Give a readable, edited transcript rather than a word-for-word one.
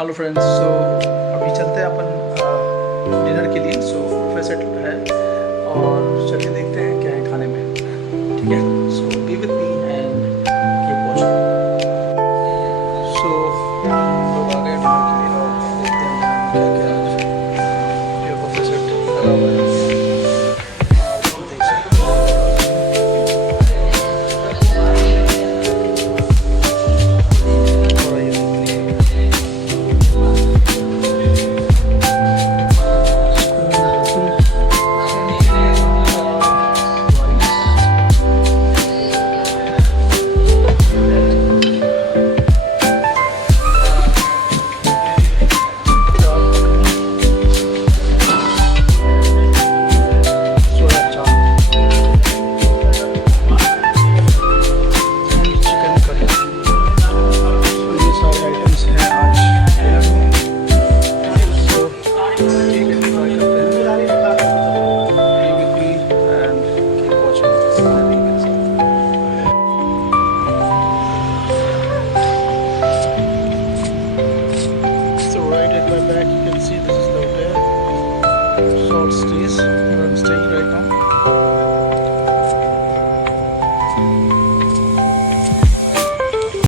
Hello friends, सो अभी चलते हैं अपन डिनर के लिए। सो बुफे सेट है और चलिए देखते हैं क्या है खाने में। ठीक है, so be with me and keep watching. So लोग आ गए डिनर के लिए और देखते हैं क्या क्या ये बुफे सेट लगा हुआ है। देख सकते हैं। और ये back, you can see this is the hotel Salt Stayz where I'm staying right now.